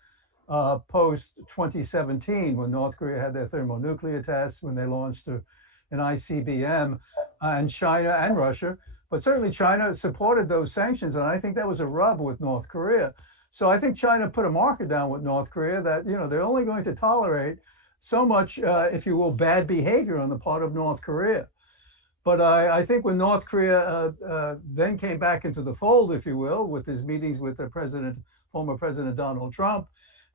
post-2017, when North Korea had their thermonuclear tests, when they launched an ICBM, and China and Russia, but certainly China supported those sanctions, and I think that was a rub with North Korea. So I think China put a marker down with North Korea that, they're only going to tolerate so much, if you will, bad behavior on the part of North Korea. But I think when North Korea then came back into the fold, if you will, with his meetings with the former President Donald Trump,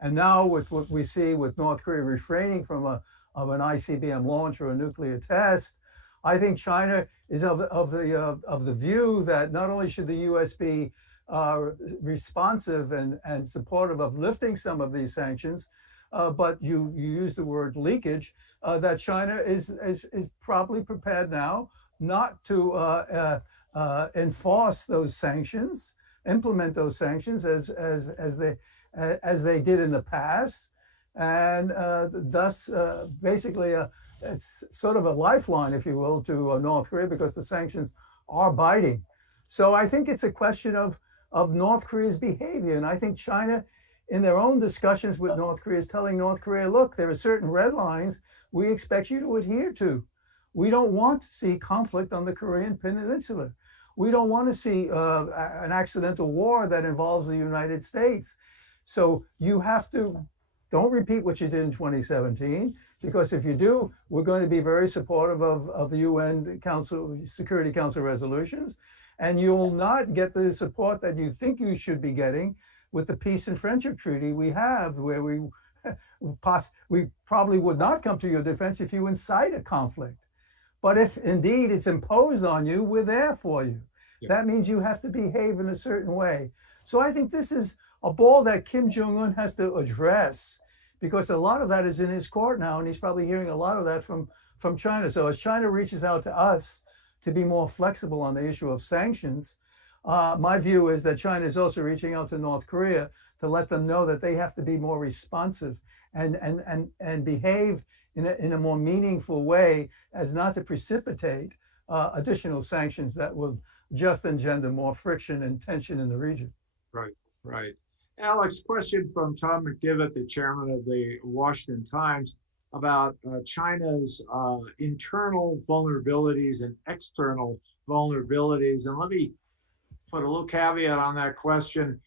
and now with what we see with North Korea refraining from an ICBM launch or a nuclear test, I think China is of the view that not only should the U.S. be responsive and supportive of lifting some of these sanctions, but you use the word leakage, that China is probably prepared now not to enforce those sanctions, implement those sanctions as they did in the past, and thus basically it's sort of a lifeline, if you will, to North Korea, because the sanctions are biting. So I think it's a question of North Korea's behavior, and I think China, in their own discussions with North Korea, is telling North Korea, look, there are certain red lines we expect you to adhere to. We don't want to see conflict on the Korean Peninsula. We don't want to see an accidental war that involves the United States. So you have to, don't repeat what you did in 2017, because if you do, we're going to be very supportive of the UN Security Council resolutions, and you will not get the support that you think you should be getting with the Peace and Friendship Treaty we have, where we probably would not come to your defense if you incite a conflict. But if indeed it's imposed on you, we're there for you. Yeah. That means you have to behave in a certain way. So I think this is a ball that Kim Jong-un has to address, because a lot of that is in his court now, and he's probably hearing a lot of that from China. So as China reaches out to us to be more flexible on the issue of sanctions, my view is that China is also reaching out to North Korea to let them know that they have to be more responsive and behave in a more meaningful way, as not to precipitate additional sanctions that will just engender more friction and tension in the region. Right, right. Alex, question from Tom McDivitt, the chairman of the Washington Times, about China's internal vulnerabilities and external vulnerabilities. And let me put a little caveat on that question.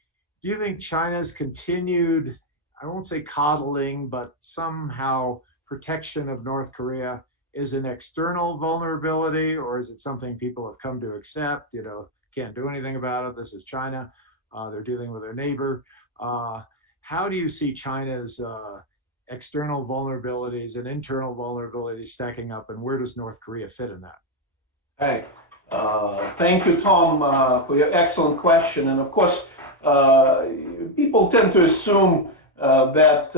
Do you think China's continued, I won't say coddling, but somehow protection of North Korea is an external vulnerability, or is it something people have come to accept? Can't do anything about it. This is China. They're dealing with their neighbor. How do you see China's external vulnerabilities and internal vulnerabilities stacking up, and where does North Korea fit in that? Hey, thank you, Tom, for your excellent question. And of course, people tend to assume that,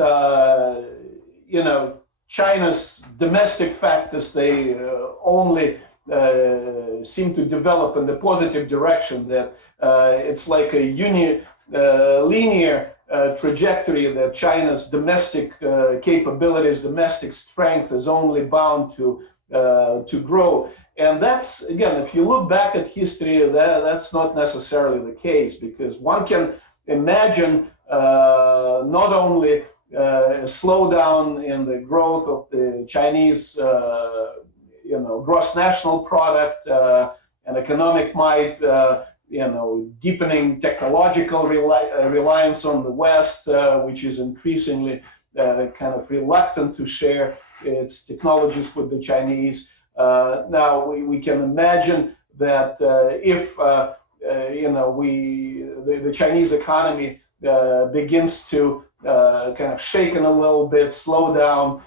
China's domestic factors, they only seem to develop in the positive direction, that it's like a linear trajectory, that China's domestic capabilities, domestic strength is only bound to grow. And that's, again, if you look back at history, that's not necessarily the case, because one can imagine not only a slowdown in the growth of the Chinese, gross national product and economic might, deepening technological reliance on the West, which is increasingly kind of reluctant to share its technologies with the Chinese. Now we can imagine that if the Chinese economy begins to kind of shaken a little bit, slow down,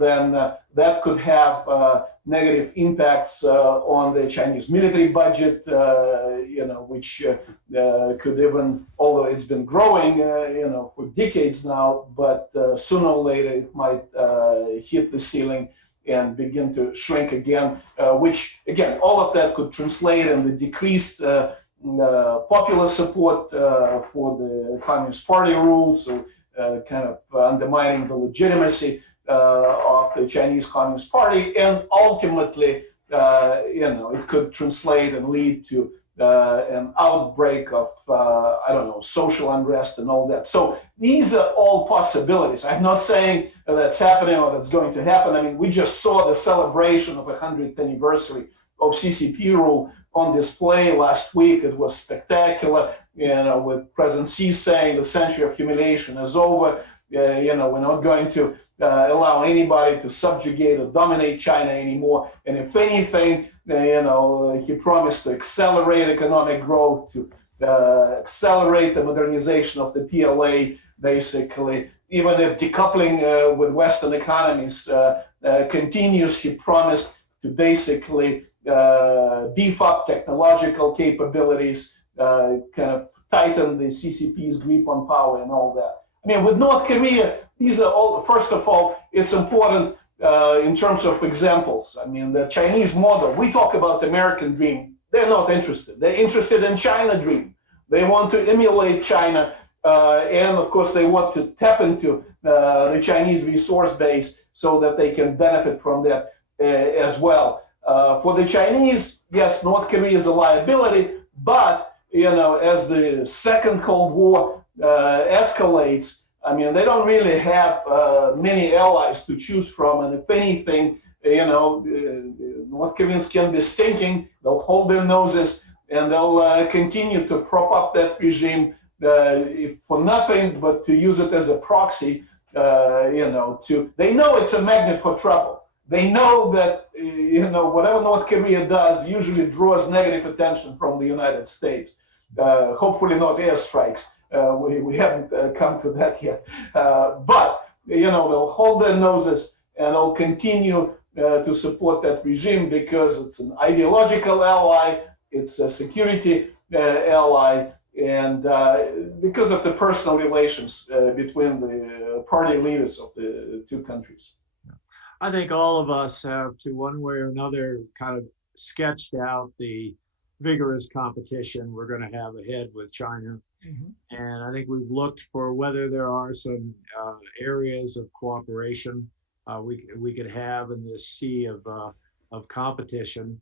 then that could have negative impacts on the Chinese military budget, which could even, although it's been growing, for decades now, but sooner or later it might hit the ceiling and begin to shrink again, which, again, all of that could translate in the decreased popular support for the Communist Party rule, so kind of undermining the legitimacy of the Chinese Communist Party, and ultimately, it could translate and lead to an outbreak of, social unrest and all that. So these are all possibilities. I'm not saying that's happening or that's going to happen. I mean, we just saw the celebration of the 100th anniversary of CCP rule on display last week. It was spectacular, with President Xi saying the century of humiliation is over. We're not going to allow anybody to subjugate or dominate China anymore. And if anything, he promised to accelerate economic growth, to accelerate the modernization of the PLA, basically. Even if decoupling with Western economies continues, he promised to basically beef up technological capabilities, kind of tighten the CCP's grip on power and all that. I mean, with North Korea, these are all, first of all, it's important in terms of examples. I mean, the Chinese model, we talk about the American dream. They're not interested. They're interested in China dream. They want to emulate China. And of course, they want to tap into the Chinese resource base so that they can benefit from that as well. For the Chinese, yes, North Korea is a liability, but as the second Cold War escalates, I mean, they don't really have many allies to choose from, and if anything, North Koreans can be stinking. They'll hold their noses and they'll continue to prop up that regime. If for nothing but to use it as a proxy, they know it's a magnet for trouble. They know that, whatever North Korea does usually draws negative attention from the United States. Hopefully not airstrikes. We haven't come to that yet. But, they'll hold their noses and they'll continue to support that regime because it's an ideological ally, it's a security ally, and because of the personal relations between the party leaders of the two countries. I think all of us have, to one way or another, kind of sketched out the vigorous competition we're going to have ahead with China. Mm-hmm. And I think we've looked for whether there are some areas of cooperation we could have in this sea of competition.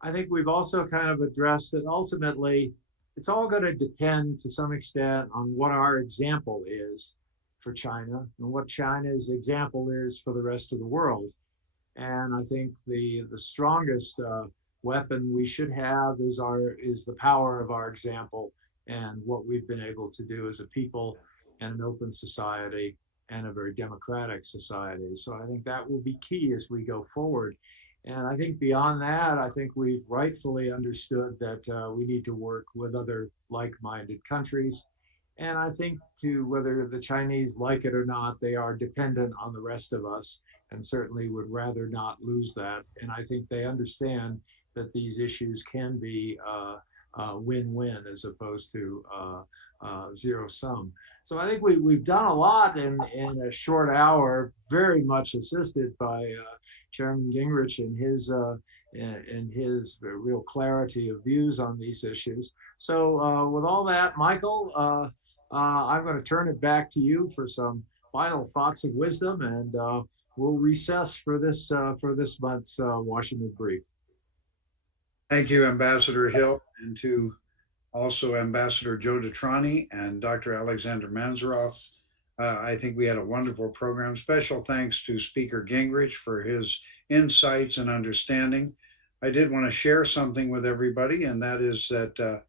I think we've also kind of addressed that ultimately it's all going to depend to some extent on what our example is for China and what China's example is for the rest of the world. And I think the strongest weapon we should have is the power of our example and what we've been able to do as a people and an open society and a very democratic society. So I think that will be key as we go forward. And I think beyond that, I think we've rightfully understood that we need to work with other like-minded countries. And I think whether the Chinese like it or not, they are dependent on the rest of us and certainly would rather not lose that. And I think they understand that these issues can be win-win as opposed to zero-sum. So I think we've done a lot in a short hour, very much assisted by Chairman Gingrich and his real clarity of views on these issues. So with all that, Michael, I'm going to turn it back to you for some final thoughts of wisdom, and we'll recess for this month's Washington Brief. Thank you, Ambassador Hill, and to also Ambassador Joe DeTrani and Dr. Alexandre Mansourov. I think we had a wonderful program. Special thanks to Speaker Gingrich for his insights and understanding. I did want to share something with everybody, and that is that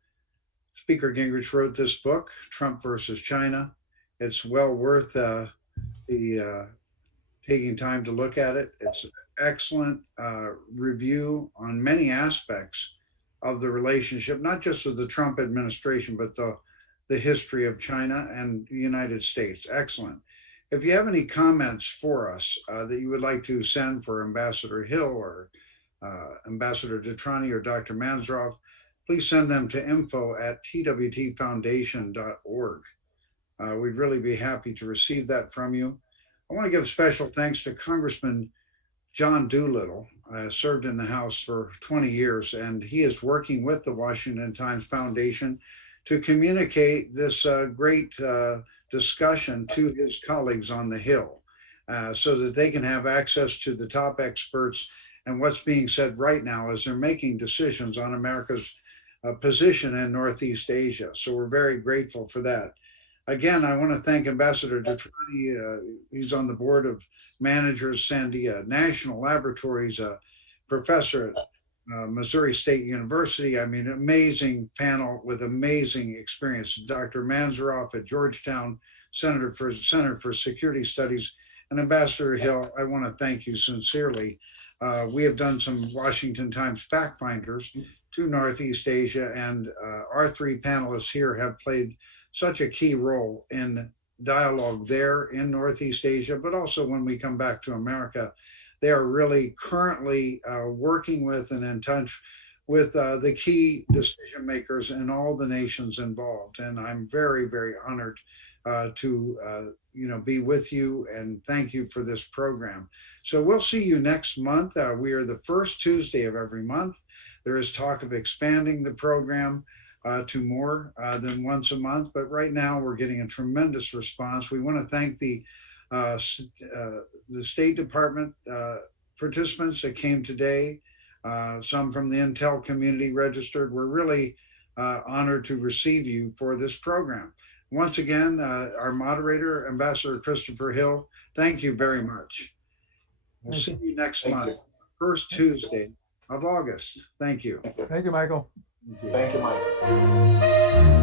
Speaker Gingrich wrote this book, Trump versus China. It's well worth taking time to look at it. It's an excellent review on many aspects of the relationship, not just with the Trump administration, but the history of China and the United States. Excellent. If you have any comments for us that you would like to send for Ambassador Hill or Ambassador DeTrani or Dr. Mansourov, please send them to info@twtfoundation.org. We'd really be happy to receive that from you. I want to give special thanks to Congressman John Doolittle. Served in the House for 20 years, and he is working with the Washington Times Foundation to communicate this great discussion to his colleagues on the Hill so that they can have access to the top experts and what's being said right now as they're making decisions on America's position in Northeast Asia. So we're very grateful for that. Again, I want to thank Ambassador DeTrani. He's on the board of managers, Sandia National Laboratories, professor at Missouri State University. I mean, amazing panel with amazing experience. Dr. Mansourov at Georgetown Center for Security Studies, and Ambassador Hill, I want to thank you sincerely. We have done some Washington Times fact finders to Northeast Asia, and our three panelists here have played such a key role in dialogue there in Northeast Asia, but also when we come back to America. They are really currently working with and in touch with the key decision makers in all the nations involved. And I'm very, very honored to be with you, and thank you for this program. So we'll see you next month. We are the first Tuesday of every month. There is talk of expanding the program to more than once a month, but right now we're getting a tremendous response. We want to thank the State Department participants that came today, some from the Intel community registered. We're really honored to receive you for this program. Once again, our moderator, Ambassador Christopher Hill, thank you very much. We'll see you next month, first Tuesday of August. Thank you. Thank you, Michael. Thank you, Mike.